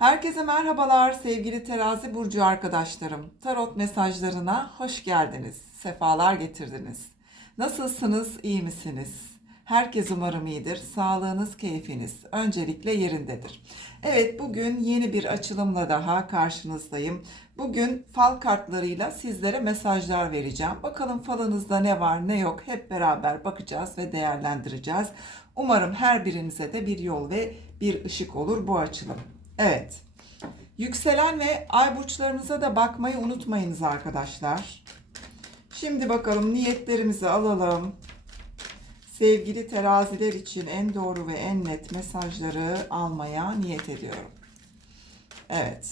Herkese merhabalar sevgili terazi burcu arkadaşlarım. Tarot mesajlarına hoş geldiniz. Sefalar getirdiniz. Nasılsınız? iyi misiniz? Herkes umarım iyidir. Sağlığınız, keyfiniz öncelikle yerindedir. Evet bugün yeni bir açılımla daha karşınızdayım. Bugün fal kartlarıyla sizlere mesajlar vereceğim. Bakalım falınızda ne var ne yok hep beraber bakacağız ve değerlendireceğiz. Umarım her birinize de bir yol ve bir ışık olur bu açılım. Evet. Yükselen ve ay burçlarınıza da bakmayı unutmayınız arkadaşlar. Şimdi bakalım niyetlerimizi alalım. Sevgili teraziler için en doğru ve en net mesajları almaya niyet ediyorum. Evet.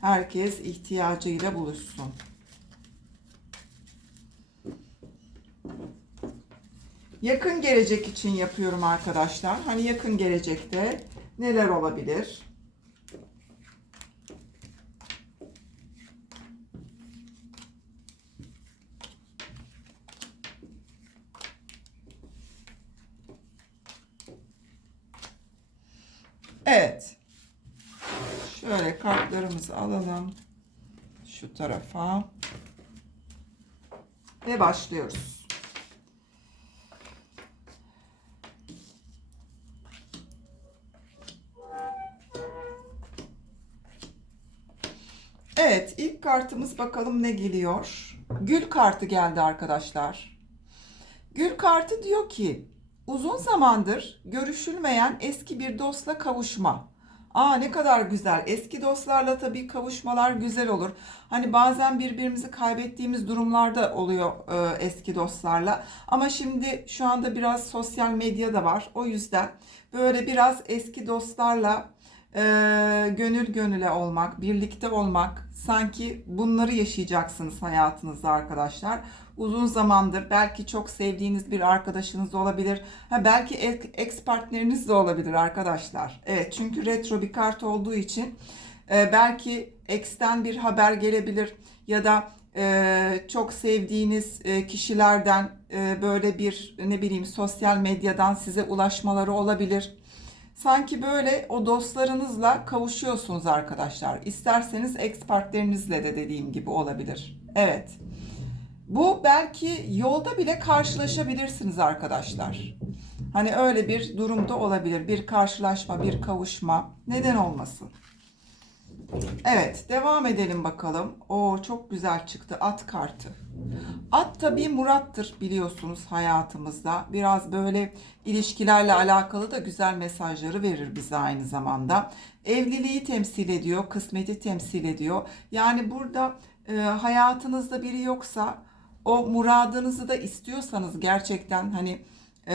Herkes ihtiyacıyla buluşsun. Yakın gelecek için yapıyorum arkadaşlar. Hani yakın gelecekte neler olabilir? Evet. Şöyle kartlarımızı alalım. Şu tarafa. Ve başlıyoruz. İlk kartımız bakalım ne geliyor. Gül kartı geldi arkadaşlar. Gül kartı diyor ki, uzun zamandır görüşülmeyen eski bir dostla kavuşma. Aa ne kadar güzel. Eski dostlarla tabii kavuşmalar güzel olur. Hani bazen birbirimizi kaybettiğimiz durumlarda oluyor e, eski dostlarla. Ama şimdi şu anda biraz sosyal medya da var. O yüzden böyle biraz eski dostlarla e, gönül gönüle olmak, birlikte olmak, sanki bunları yaşayacaksınız hayatınızda arkadaşlar. Uzun zamandır belki çok sevdiğiniz bir arkadaşınız olabilir. Ha, belki ex partneriniz de olabilir arkadaşlar. Evet çünkü retro bir kart olduğu için e, belki ex'ten bir haber gelebilir ya da e, çok sevdiğiniz e, kişilerden e, böyle bir ne bileyim sosyal medyadan size ulaşmaları olabilir. Sanki böyle o dostlarınızla kavuşuyorsunuz arkadaşlar. İsterseniz ex partnerinizle de dediğim gibi olabilir. Evet. Bu belki yolda bile karşılaşabilirsiniz arkadaşlar. Hani öyle bir durumda olabilir. Bir karşılaşma, bir kavuşma. Neden olmasın? Evet, devam edelim bakalım. O çok güzel çıktı at kartı. At tabii murattır biliyorsunuz hayatımızda. Biraz böyle ilişkilerle alakalı da güzel mesajları verir bize aynı zamanda. Evliliği temsil ediyor, kısmeti temsil ediyor. Yani burada e, hayatınızda biri yoksa o muradınızı da istiyorsanız gerçekten hani e,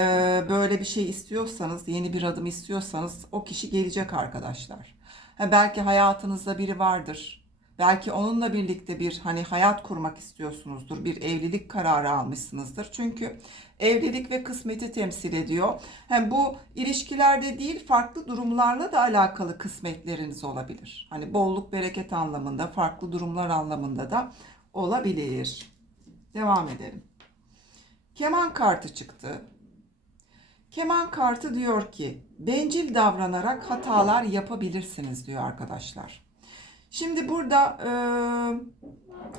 böyle bir şey istiyorsanız, yeni bir adım istiyorsanız o kişi gelecek arkadaşlar. Ha, belki hayatınızda biri vardır. Belki onunla birlikte bir hani hayat kurmak istiyorsunuzdur. Bir evlilik kararı almışsınızdır. Çünkü evlilik ve kısmeti temsil ediyor. Hem bu ilişkilerde değil farklı durumlarla da alakalı kısmetleriniz olabilir. Hani bolluk bereket anlamında, farklı durumlar anlamında da olabilir. Devam edelim. Keman kartı çıktı. Keman kartı diyor ki bencil davranarak hatalar yapabilirsiniz diyor arkadaşlar. Şimdi burada e,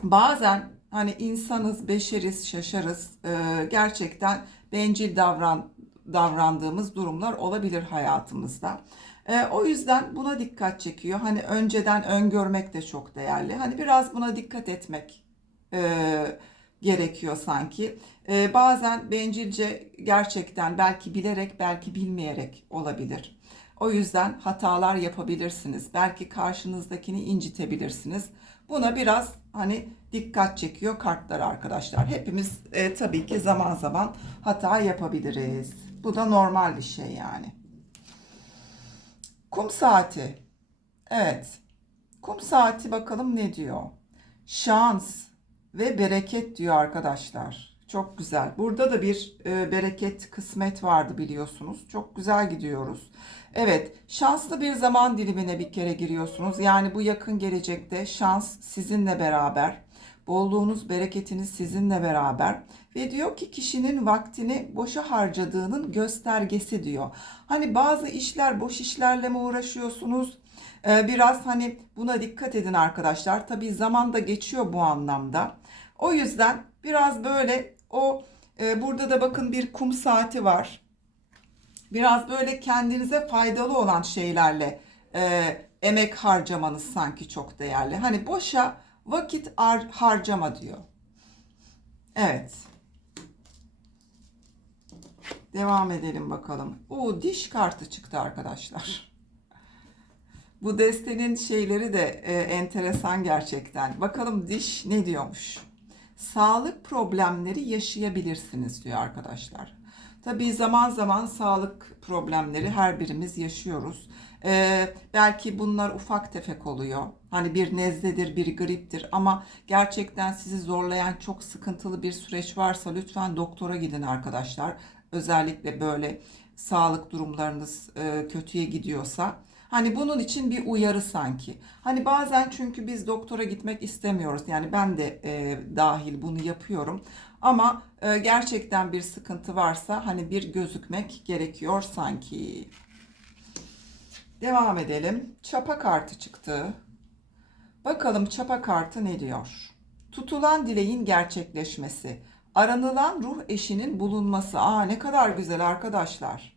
bazen hani insanız, beşeriz, şaşarız. E, gerçekten bencil davran davrandığımız durumlar olabilir hayatımızda. E, o yüzden buna dikkat çekiyor. Hani önceden öngörmek de çok değerli. Hani biraz buna dikkat etmek e, gerekiyor sanki. Ee, bazen bencilce gerçekten belki bilerek belki bilmeyerek olabilir. O yüzden hatalar yapabilirsiniz. Belki karşınızdakini incitebilirsiniz. Buna biraz hani dikkat çekiyor kartlar arkadaşlar. Hepimiz e, tabii ki zaman zaman hata yapabiliriz. Bu da normal bir şey yani. Kum saati. Evet. Kum saati bakalım ne diyor? Şans, ve bereket diyor arkadaşlar. Çok güzel. Burada da bir e, bereket kısmet vardı biliyorsunuz. Çok güzel gidiyoruz. Evet, şanslı bir zaman dilimine bir kere giriyorsunuz. Yani bu yakın gelecekte şans sizinle beraber. Bolluğunuz, bereketiniz sizinle beraber ve diyor ki kişinin vaktini boşa harcadığının göstergesi diyor. Hani bazı işler boş işlerle mi uğraşıyorsunuz? Ee, biraz hani buna dikkat edin arkadaşlar. Tabii zaman da geçiyor bu anlamda. O yüzden biraz böyle o e, burada da bakın bir kum saati var. Biraz böyle kendinize faydalı olan şeylerle e, emek harcamanız sanki çok değerli. Hani boşa vakit har- harcama diyor. Evet. Devam edelim bakalım. O diş kartı çıktı arkadaşlar. Bu destenin şeyleri de e, enteresan gerçekten. Bakalım diş ne diyormuş? Sağlık problemleri yaşayabilirsiniz diyor arkadaşlar. Tabii zaman zaman sağlık problemleri her birimiz yaşıyoruz. Ee, belki bunlar ufak tefek oluyor. Hani bir nezledir, bir griptir ama gerçekten sizi zorlayan çok sıkıntılı bir süreç varsa lütfen doktora gidin arkadaşlar. Özellikle böyle sağlık durumlarınız e, kötüye gidiyorsa. Hani bunun için bir uyarı sanki. Hani bazen çünkü biz doktora gitmek istemiyoruz. Yani ben de e, dahil bunu yapıyorum. Ama e, gerçekten bir sıkıntı varsa hani bir gözükmek gerekiyor sanki. Devam edelim. Çapa kartı çıktı. Bakalım çapa kartı ne diyor? Tutulan dileğin gerçekleşmesi. Aranılan ruh eşinin bulunması. Aa ne kadar güzel arkadaşlar.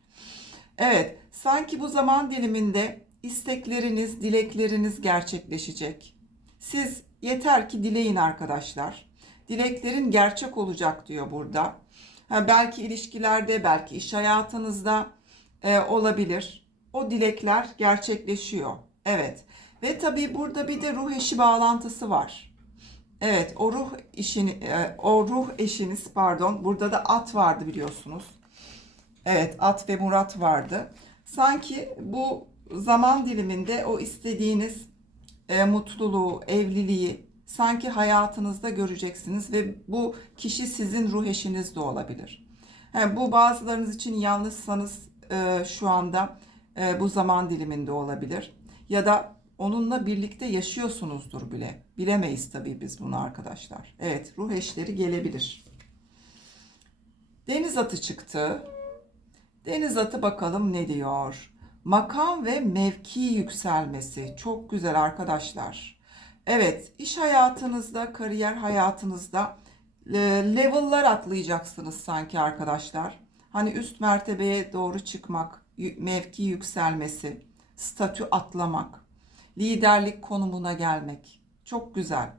Evet, sanki bu zaman diliminde istekleriniz, dilekleriniz gerçekleşecek. Siz yeter ki dileyin arkadaşlar. Dileklerin gerçek olacak diyor burada. Ha, belki ilişkilerde, belki iş hayatınızda e, olabilir. O dilekler gerçekleşiyor. Evet. Ve tabii burada bir de ruh eşi bağlantısı var. Evet, o ruh işini, e, o ruh eşiniz pardon, burada da at vardı biliyorsunuz. Evet, At ve Murat vardı. Sanki bu zaman diliminde o istediğiniz e, mutluluğu, evliliği sanki hayatınızda göreceksiniz ve bu kişi sizin ruh eşiniz de olabilir. Yani bu bazılarınız için yalnızsanız e, şu anda e, bu zaman diliminde olabilir. Ya da onunla birlikte yaşıyorsunuzdur bile. Bilemeyiz tabii biz bunu arkadaşlar. Evet, ruh eşleri gelebilir. Deniz atı çıktı. Deniz atı bakalım ne diyor. Makam ve mevki yükselmesi. Çok güzel arkadaşlar. Evet, iş hayatınızda, kariyer hayatınızda e, level'lar atlayacaksınız sanki arkadaşlar. Hani üst mertebeye doğru çıkmak, mevki yükselmesi, statü atlamak, liderlik konumuna gelmek. Çok güzel.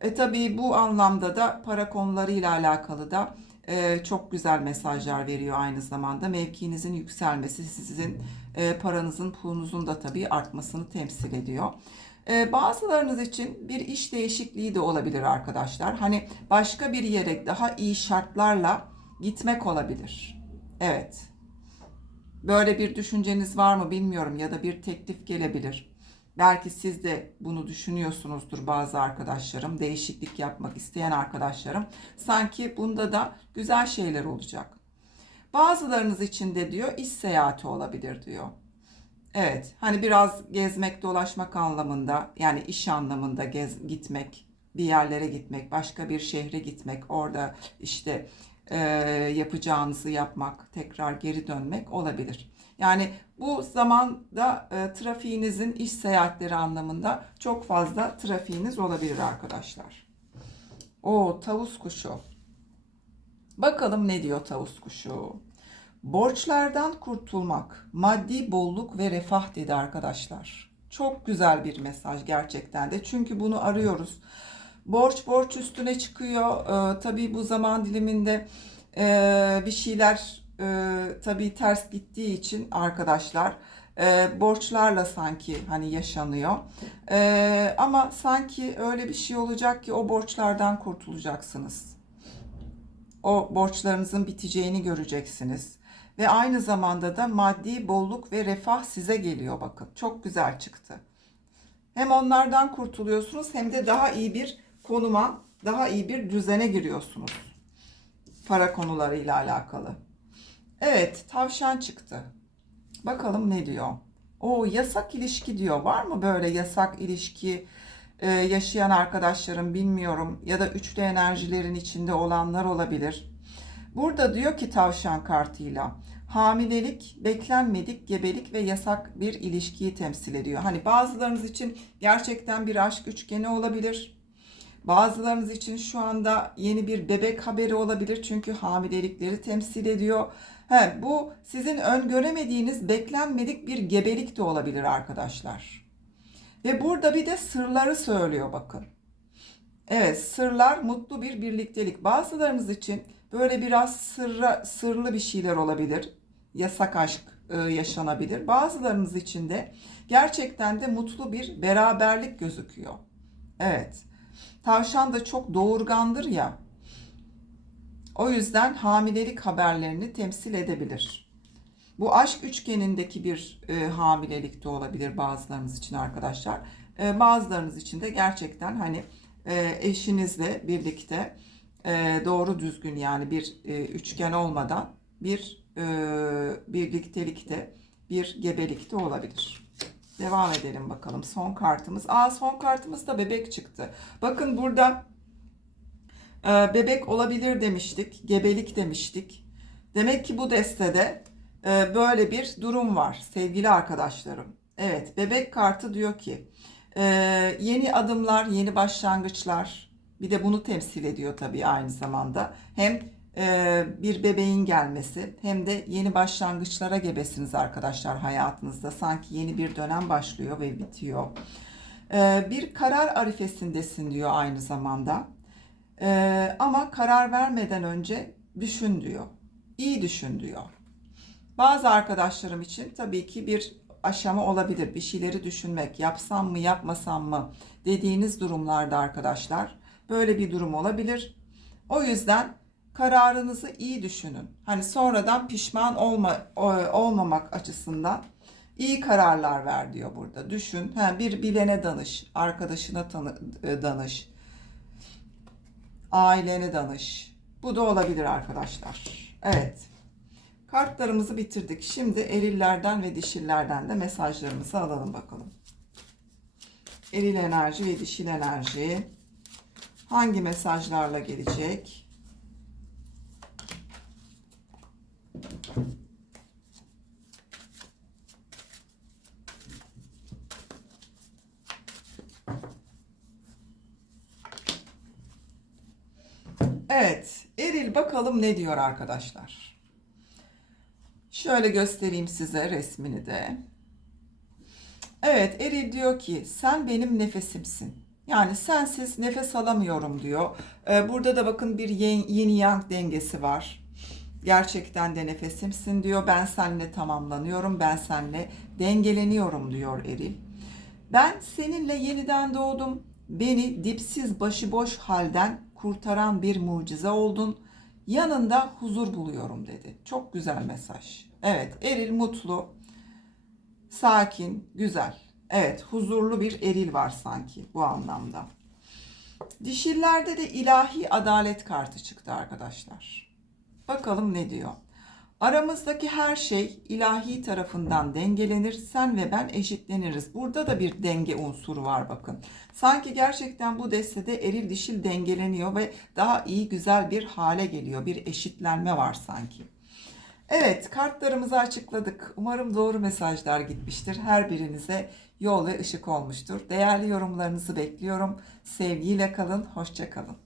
E tabii bu anlamda da para konularıyla alakalı da e, çok güzel mesajlar veriyor aynı zamanda. Mevkinizin yükselmesi sizin e, paranızın, pulunuzun da tabii artmasını temsil ediyor. E, bazılarınız için bir iş değişikliği de olabilir arkadaşlar. Hani başka bir yere daha iyi şartlarla gitmek olabilir. Evet. Böyle bir düşünceniz var mı bilmiyorum ya da bir teklif gelebilir. Belki siz de bunu düşünüyorsunuzdur bazı arkadaşlarım, değişiklik yapmak isteyen arkadaşlarım. Sanki bunda da güzel şeyler olacak. Bazılarınız için de diyor iş seyahati olabilir diyor. Evet, hani biraz gezmek, dolaşmak anlamında, yani iş anlamında gez, gitmek, bir yerlere gitmek, başka bir şehre gitmek, orada işte e, yapacağınızı yapmak, tekrar geri dönmek olabilir. Yani bu zamanda e, trafiğinizin iş seyahatleri anlamında çok fazla trafiğiniz olabilir arkadaşlar. O tavus kuşu. Bakalım ne diyor tavus kuşu. Borçlardan kurtulmak, maddi bolluk ve refah dedi arkadaşlar. Çok güzel bir mesaj gerçekten de. Çünkü bunu arıyoruz. Borç borç üstüne çıkıyor. Ee, tabii bu zaman diliminde e, bir şeyler e, tabii ters gittiği için arkadaşlar e, borçlarla sanki hani yaşanıyor. E, ama sanki öyle bir şey olacak ki o borçlardan kurtulacaksınız. O borçlarınızın biteceğini göreceksiniz. Ve aynı zamanda da maddi bolluk ve refah size geliyor bakın. Çok güzel çıktı. Hem onlardan kurtuluyorsunuz hem de daha iyi bir konuma, daha iyi bir düzene giriyorsunuz. Para konularıyla alakalı. Evet, tavşan çıktı. Bakalım ne diyor? O yasak ilişki diyor. Var mı böyle yasak ilişki? e, yaşayan arkadaşlarım bilmiyorum ya da üçlü enerjilerin içinde olanlar olabilir. Burada diyor ki tavşan kartıyla hamilelik, beklenmedik gebelik ve yasak bir ilişkiyi temsil ediyor. Hani bazılarınız için gerçekten bir aşk üçgeni olabilir. Bazılarınız için şu anda yeni bir bebek haberi olabilir çünkü hamilelikleri temsil ediyor. He, bu sizin öngöremediğiniz beklenmedik bir gebelik de olabilir arkadaşlar. Ve burada bir de sırları söylüyor bakın. Evet, sırlar mutlu bir birliktelik. Bazılarınız için böyle biraz sırra, sırlı bir şeyler olabilir. Yasak aşk e, yaşanabilir. Bazılarınız için de gerçekten de mutlu bir beraberlik gözüküyor. Evet. Tavşan da çok doğurgandır ya. O yüzden hamilelik haberlerini temsil edebilir. Bu aşk üçgenindeki bir e, hamilelik de olabilir bazılarınız için arkadaşlar. E, bazılarınız için de gerçekten hani e, eşinizle birlikte e, doğru düzgün yani bir e, üçgen olmadan bir e, birliktelikte bir gebelikte olabilir. Devam edelim bakalım. Son kartımız. Aa son kartımız da bebek çıktı. Bakın burada e, bebek olabilir demiştik. Gebelik demiştik. Demek ki bu destede e, böyle bir durum var sevgili arkadaşlarım. Evet bebek kartı diyor ki e, yeni adımlar, yeni başlangıçlar bir de bunu temsil ediyor tabii aynı zamanda. Hem bir bebeğin gelmesi hem de yeni başlangıçlara gebesiniz arkadaşlar hayatınızda. Sanki yeni bir dönem başlıyor ve bitiyor. E, bir karar arifesindesin diyor aynı zamanda. E, ama karar vermeden önce düşün diyor. İyi düşün diyor. Bazı arkadaşlarım için tabii ki bir aşama olabilir. Bir şeyleri düşünmek, yapsam mı, yapmasam mı dediğiniz durumlarda arkadaşlar böyle bir durum olabilir. O yüzden kararınızı iyi düşünün. Hani sonradan pişman olma, olmamak açısından iyi kararlar ver diyor burada. Düşün. Ha, bir bilene danış, arkadaşına tanı, danış, ailene danış. Bu da olabilir arkadaşlar. Evet. Kartlarımızı bitirdik. Şimdi erillerden ve dişillerden de mesajlarımızı alalım bakalım. Eril enerji ve dişil enerji hangi mesajlarla gelecek? Evet, Eril bakalım ne diyor arkadaşlar. Şöyle göstereyim size resmini de. Evet, Eril diyor ki sen benim nefesimsin. Yani sensiz nefes alamıyorum diyor. Ee, burada da bakın bir yin yang dengesi var. Gerçekten de nefesimsin diyor. Ben seninle tamamlanıyorum. Ben seninle dengeleniyorum diyor Eril. Ben seninle yeniden doğdum. Beni dipsiz başıboş halden kurtaran bir mucize oldun. Yanında huzur buluyorum dedi. Çok güzel mesaj. Evet, Eril mutlu, sakin, güzel. Evet, huzurlu bir eril var sanki bu anlamda. Dişillerde de ilahi adalet kartı çıktı arkadaşlar. Bakalım ne diyor. Aramızdaki her şey ilahi tarafından dengelenir. Sen ve ben eşitleniriz. Burada da bir denge unsuru var bakın. Sanki gerçekten bu destede eril dişil dengeleniyor ve daha iyi güzel bir hale geliyor. Bir eşitlenme var sanki. Evet kartlarımızı açıkladık. Umarım doğru mesajlar gitmiştir. Her birinize yol ve ışık olmuştur. Değerli yorumlarınızı bekliyorum. Sevgiyle kalın, hoşça kalın.